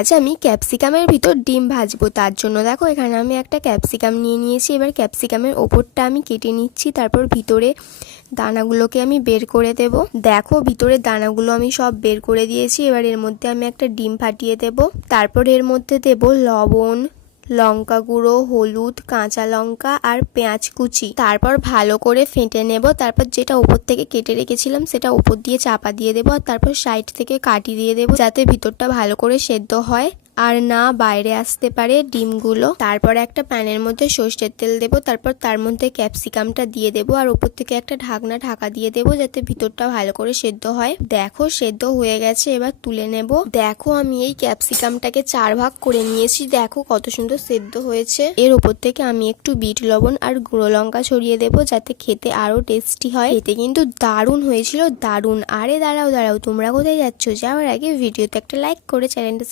আজ আমি ক্যাপসিকামের ভিতর ডিম ভাজবো। তার জন্য দেখো এখানে আমি একটা ক্যাপসিকাম নিয়ে নিয়েছি। এবার ক্যাপসিকামের ওপরটা আমি কেটে নিচ্ছি, তারপর ভিতরে দানাগুলোকে আমি বের করে দেব। দেখো ভিতরের দানাগুলো আমি সব বের করে দিয়েছি। এবার এর মধ্যে আমি একটা ডিম ফাটিয়ে দেব। তারপর এর মধ্যে দেব লবণ, লঙ্কা গুঁড়ো, হলুদ, কাঁচা লঙ্কা আর পেঁয়াজ কুচি। তারপর ভালো করে ফেটে নেব। তারপর যেটা উপর থেকে কেটে রেখেছিলাম সেটা উপর দিয়ে চাপা দিয়ে দেবো, আর তারপর সাইড থেকে কাটি দিয়ে দেবো, যাতে ভিতরটা ভালো করে সেদ্ধ হয় আর না বাইরে আসতে পারে ডিমগুলো। তারপর একটা প্যানের মধ্যে সর্ষের তেল দেবো, তারপর তার মধ্যে ক্যাপসিকামটা দিয়ে দেবো আর উপর থেকে একটা ঢাকা দিয়ে দেবো, যাতে ভিতরটা ভালো করে সেদ্ধ হয়। দেখো সেদ্ধ হয়ে গেছে, এবার তুলে নেব। দেখো আমি এই ক্যাপসিকামটাকে 4 ভাগ করে নিয়েছি। দেখো কত সুন্দর সেদ্ধ হয়েছে। এর উপর থেকে আমি একটু বিট লবণ আর গুঁড়ো লঙ্কা ছড়িয়ে দেবো, যাতে খেতে আরো টেস্টি হয়। খেতে কিন্তু দারুণ হয়েছিল, দারুণ। আরে দাঁড়াও তোমরা কোথায় যাচ্ছ? যাওয়ার আগে ভিডিওতে একটা লাইক করে চ্যানেলটা